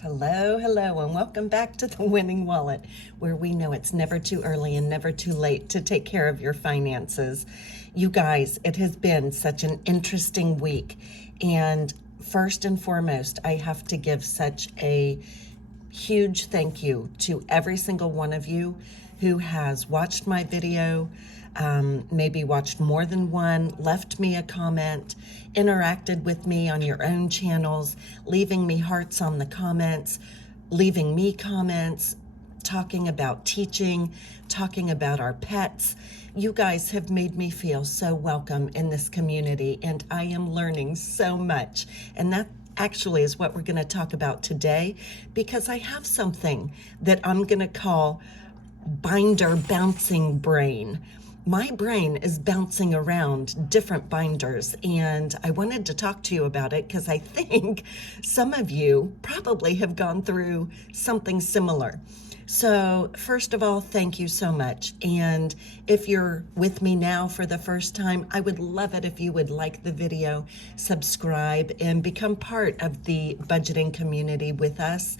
Hello, hello, and welcome back to the Winning Wallet, where we know it's never too early and never too late to take care of your finances. You guys, it has been such an interesting week. And first and foremost, I have to give such a huge thank you to every single one of you who has watched my video, maybe watched more than one, left me a comment, interacted with me on your own channels, leaving me hearts on the comments, leaving me comments, talking about teaching, talking about our pets. You guys have made me feel so welcome in this community, and I am learning so much. And that actually is what we're going to talk about today, because I have something that I'm going to call binder bouncing brain. My brain is bouncing around different binders, and I wanted to talk to you about it because I think some of you probably have gone through something similar. So first of all, thank you so much. And if you're with me now for the first time, I would love it if you would like the video, subscribe, and become part of the budgeting community with us.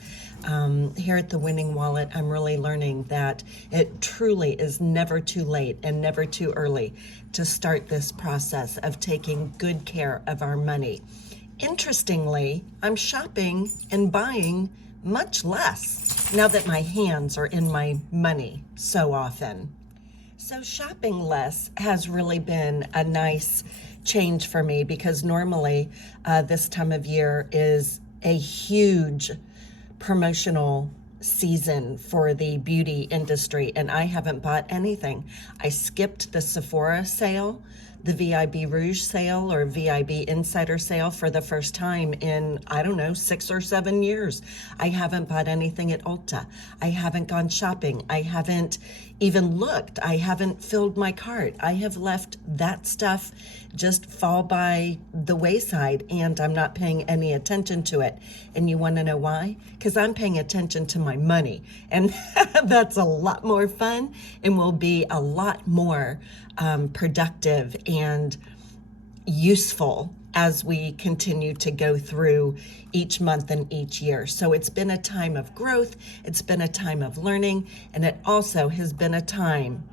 Here at the Winning Wallet, I'm really learning that it truly is never too late and never too early to start this process of taking good care of our money. Interestingly, I'm shopping and buying much less now that my hands are in my money so often. So shopping less has really been a nice change for me, because normally this time of year is a huge promotional season for the beauty industry, and I haven't bought anything. I skipped the Sephora sale, the VIB Rouge sale or VIB Insider sale for the first time in, I don't know, 6 or 7 years. I haven't bought anything at Ulta. I haven't gone shopping. I haven't even looked. I haven't filled my cart. I have left that stuff just fall by the wayside, and I'm not paying any attention to it. And you want to know why? Because I'm paying attention to my money, and that's a lot more fun and will be a lot more productive and useful as we continue to go through each month and each year. So it's been a time of growth, it's been a time of learning, and it also has been a time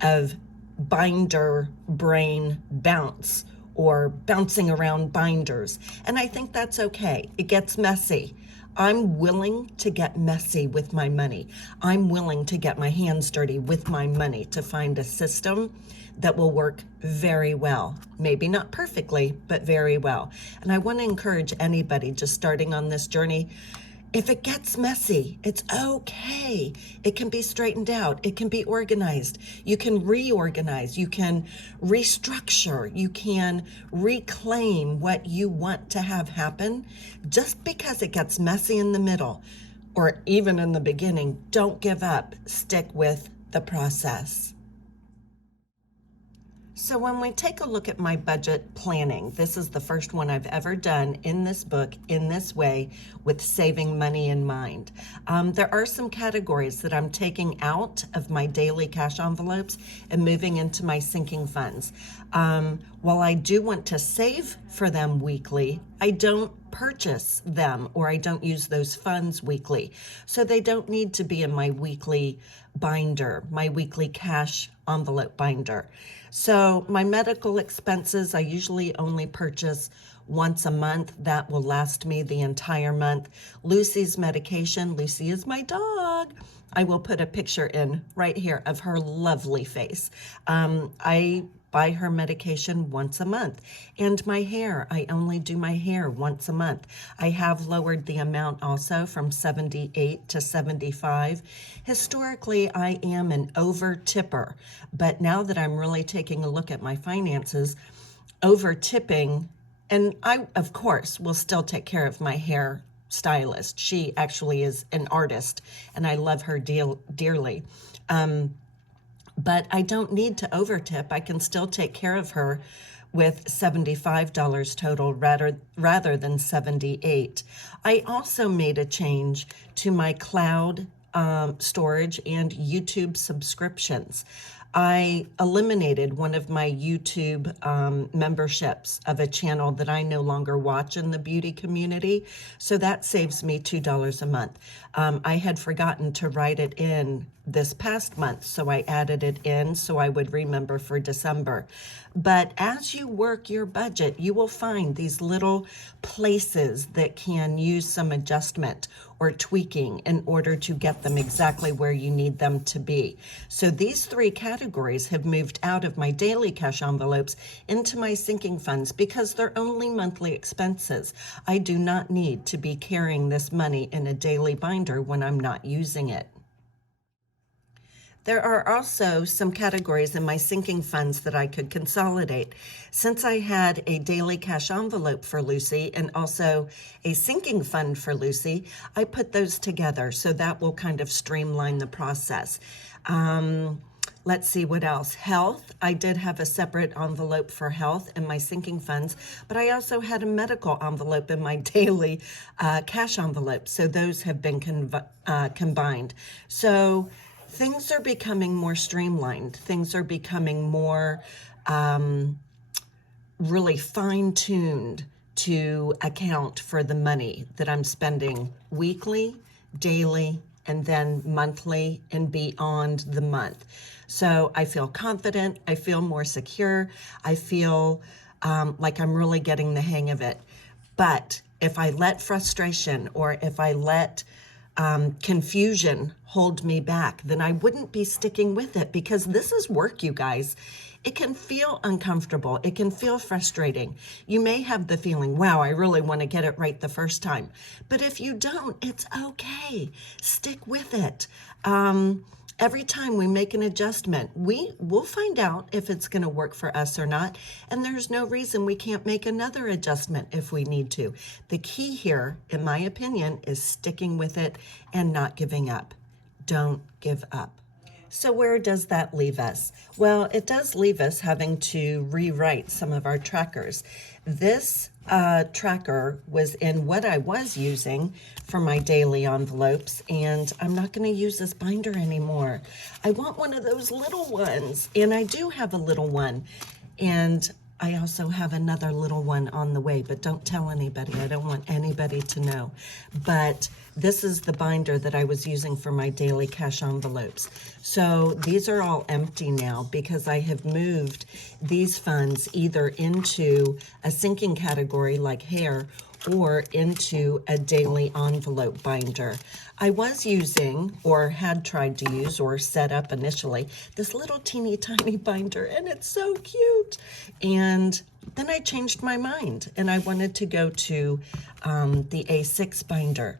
of binder brain bounce, or bouncing around binders. And I think that's okay. It gets messy. I'm willing to get messy with my money. I'm willing to get my hands dirty with my money to find a system that will work very well. Maybe not perfectly, but very well. And I want to encourage anybody just starting on this journey, if it gets messy, it's okay. It can be straightened out. It can be organized. You can reorganize. You can restructure. You can reclaim what you want to have happen. Just because it gets messy in the middle or even in the beginning, don't give up. Stick with the process. So when we take a look at my budget planning, this is the first one I've ever done in this book in this way, with saving money in mind. There are some categories that I'm taking out of my daily cash envelopes and moving into my sinking funds. While I do want to save for them weekly, I don't purchase them, or I don't use those funds weekly. So they don't need to be in my weekly binder, my weekly cash envelope binder. So my medical expenses, I usually only purchase once a month. That will last me the entire month. Lucy's medication, Lucy is my dog. I will put a picture in right here of her lovely face. I buy her medication once a month. And my hair, I only do my hair once a month. I have lowered the amount also from 78 to 75. Historically, I am an over tipper, but now that I'm really taking a look at my finances, over tipping, and I, of course, will still take care of my hair stylist. She actually is an artist, and I love her dearly. But I don't need to overtip. I can still take care of her with $75 total rather than 78. I also made a change to my cloud storage and YouTube subscriptions. I eliminated one of my YouTube memberships of a channel that I no longer watch in the beauty community. So that saves me $2 a month. I had forgotten to write it in this past month, so I added it in so I would remember for December. But as you work your budget, you will find these little places that can use some adjustment or tweaking in order to get them exactly where you need them to be. So these three categories have moved out of my daily cash envelopes into my sinking funds because they're only monthly expenses. I do not need to be carrying this money in a daily binder when I'm not using it. There are also some categories in my sinking funds that I could consolidate. Since I had a daily cash envelope for Lucy and also a sinking fund for Lucy, I put those together, so that will kind of streamline the process. Let's see what else. Health, I did have a separate envelope for health in my sinking funds, but I also had a medical envelope in my daily cash envelope, so those have been combined. So things are becoming more streamlined. Things are becoming more really fine-tuned to account for the money that I'm spending weekly, daily, and then monthly and beyond the month. So I feel confident, I feel more secure, I feel like I'm really getting the hang of it. But if I let frustration or if I let confusion hold me back, then I wouldn't be sticking with it, because this is work, you guys. It can feel uncomfortable. It can feel frustrating. You may have the feeling, wow, I really want to get it right the first time. But if you don't, it's okay. Stick with it. Every time we make an adjustment, we'll find out if it's going to work for us or not. And there's no reason we can't make another adjustment if we need to. The key here, in my opinion, is sticking with it and not giving up. Don't give up. So where does that leave us? Well, it does leave us having to rewrite some of our trackers. This tracker was in what I was using for my daily envelopes, and I'm not going to use this binder anymore. I want one of those little ones, and I do have a little one, and I also have another little one on the way, but don't tell anybody. I don't want anybody to know. But this is the binder that I was using for my daily cash envelopes. So these are all empty now because I have moved these funds either into a sinking category like hair or into a daily envelope binder. I was using, or had tried to use, or set up initially, this little teeny tiny binder, and it's so cute. And then I changed my mind, and I wanted to go to the A6 binder.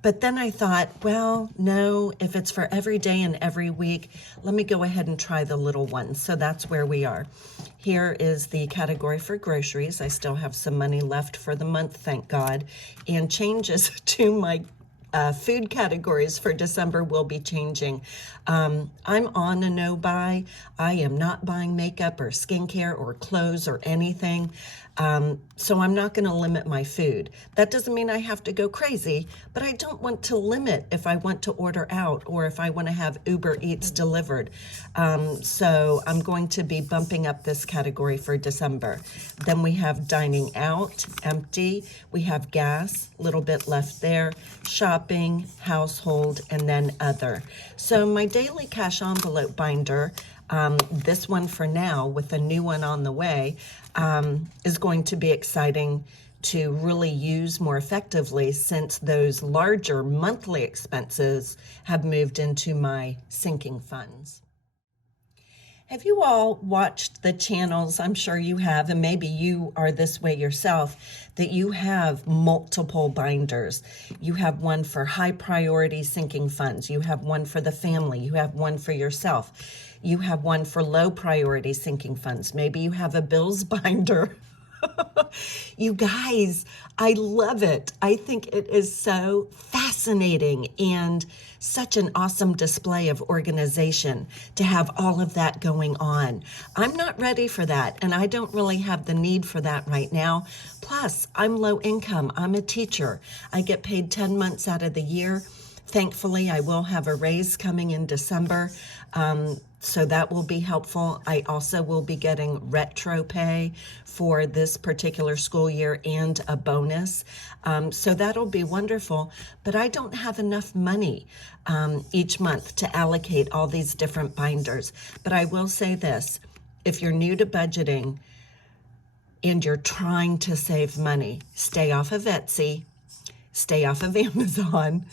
But then I thought, well, no, if it's for every day and every week, let me go ahead and try the little one. So that's where we are. Here is the category for groceries. I still have some money left for the month, thank God. And changes to my food categories for December will be changing. I'm on a no buy. I am not buying makeup or skincare or clothes or anything. So I'm not going to limit my food. That doesn't mean I have to go crazy, but I don't want to limit if I want to order out or if I want to have Uber Eats delivered. So I'm going to be bumping up this category for December. Then we have dining out, empty. We have gas, a little bit left there, shopping, household, and then other. So my daily cash envelope binder, this one for now with a new one on the way, is going to be exciting to really use more effectively since those larger monthly expenses have moved into my sinking funds. Have you all watched the channels? I'm sure you have, and maybe you are this way yourself, that you have multiple binders. You have one for high priority sinking funds. You have one for the family. You have one for yourself. You have one for low priority sinking funds. Maybe you have a bills binder. You guys, I love it. I think it is so fascinating and such an awesome display of organization to have all of that going on. I'm not ready for that, and I don't really have the need for that right now. Plus, I'm low income. I'm a teacher. I get paid 10 months out of the year. Thankfully, I will have a raise coming in December, so that will be helpful. I also will be getting retro pay for this particular school year and a bonus. So that'll be wonderful, but I don't have enough money each month to allocate all these different binders. But I will say this, if you're new to budgeting and you're trying to save money, stay off of Etsy, stay off of Amazon,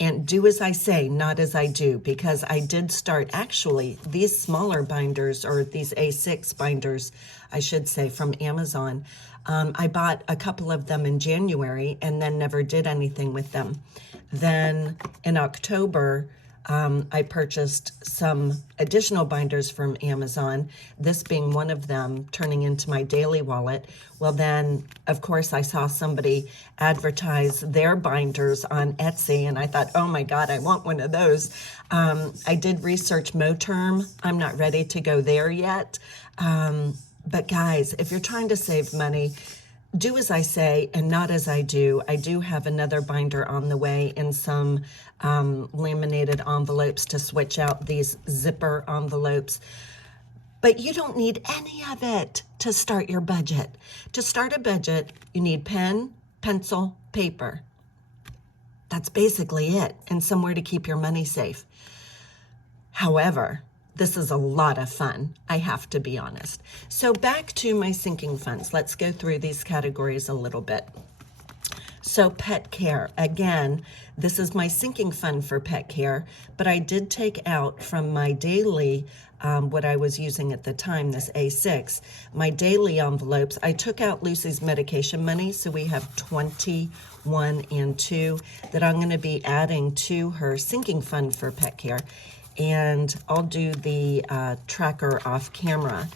and do as I say, not as I do, because I did start actually these smaller binders, or these A6 binders, I should say, from Amazon. I bought a couple of them in January and then never did anything with them. Then in October, I purchased some additional binders from Amazon, this being one of them, turning into my daily wallet. Well, then, of course, I saw somebody advertise their binders on Etsy, and I thought, oh my God, I want one of those. I did research Moterm. I'm not ready to go there yet. But guys, if you're trying to save money, do as I say and not as I do. I do have another binder on the way in some laminated envelopes to switch out these zipper envelopes. But you don't need any of it to start your budget. To start a budget, you need pen, pencil, paper. That's basically it, and somewhere to keep your money safe. However, this is a lot of fun, I have to be honest. So back to my sinking funds. Let's go through these categories a little bit. So pet care, again, this is my sinking fund for pet care, but I did take out from my daily, what I was using at the time, this A6, my daily envelopes. I took out Lucy's medication money, so we have 21 and 2 that I'm going to be adding to her sinking fund for pet care. And I'll do the tracker off camera.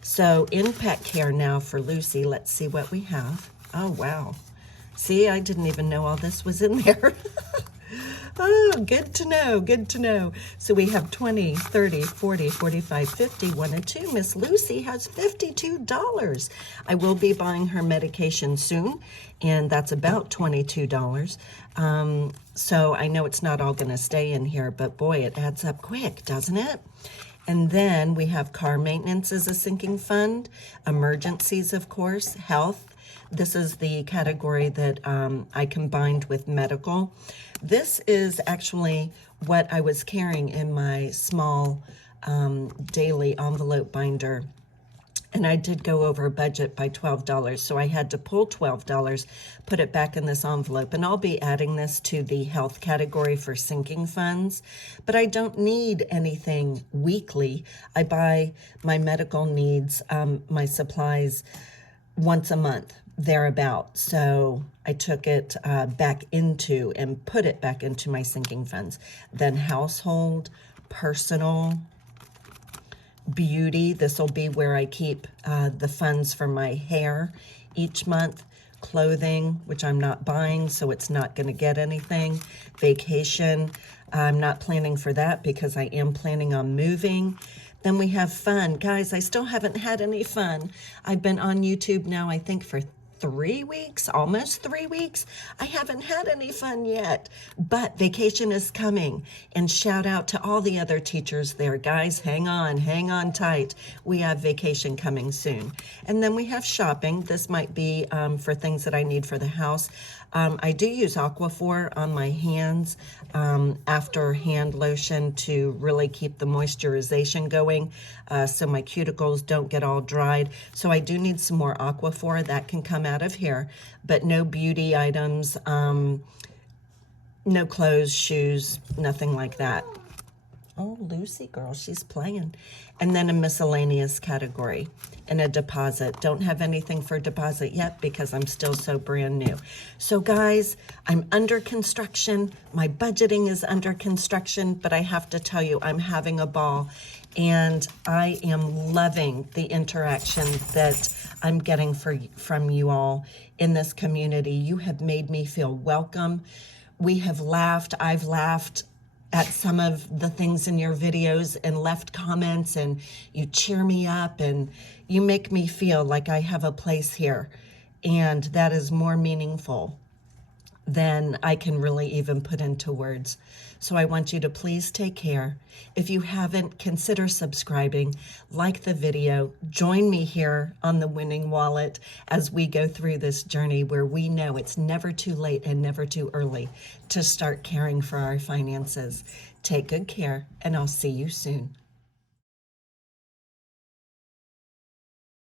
So in pet care now for Lucy, let's see what we have. Oh, wow. See, I didn't even know all this was in there. Oh, good to know, good to know. So we have 20, 30, 40, 45, 50, 1 and 2. Miss Lucy has $52. I will be buying her medication soon, and that's about $22. So I know it's not all going to stay in here, but boy, it adds up quick, doesn't it? And then we have car maintenance as a sinking fund, emergencies, of course, health. This is the category that I combined with medical. This is actually what I was carrying in my small daily envelope binder. And I did go over budget by $12, so I had to pull $12, put it back in this envelope, and I'll be adding this to the health category for sinking funds. But I don't need anything weekly. I buy my medical needs, my supplies, once a month, thereabout. So I took it back into and put it back into my sinking funds. Then household, personal, beauty, this will be where I keep the funds for my hair each month. Clothing, which I'm not buying, so it's not going to get anything. Vacation, I'm not planning for that because I am planning on moving. Then we have fun. Guys, I still haven't had any fun. I've been on YouTube now, I think, for 3 weeks, almost 3 weeks. I haven't had any fun yet, but vacation is coming. And shout out to all the other teachers there. Guys, hang on tight. We have vacation coming soon. And then we have shopping. This might be for things that I need for the house. I do use Aquaphor on my hands after hand lotion to really keep the moisturization going so my cuticles don't get all dried. So I do need some more Aquaphor. That can come out of here, but no beauty items, no clothes, shoes, nothing like that. Oh, Lucy girl, she's playing. And then a miscellaneous category and a deposit. Don't have anything for deposit yet because I'm still so brand new. So guys, I'm under construction. My budgeting is under construction, but I have to tell you, I'm having a ball. And I am loving the interaction that I'm getting from you all in this community. You have made me feel welcome. We have laughed. I've laughed at some of the things in your videos and left comments, and you cheer me up and you make me feel like I have a place here, and that is more meaningful than I can really even put into words. So I want you to please take care. If you haven't, consider subscribing, like the video, join me here on the Winning Wallet as we go through this journey where we know it's never too late and never too early to start caring for our finances. Take good care, and I'll see you soon.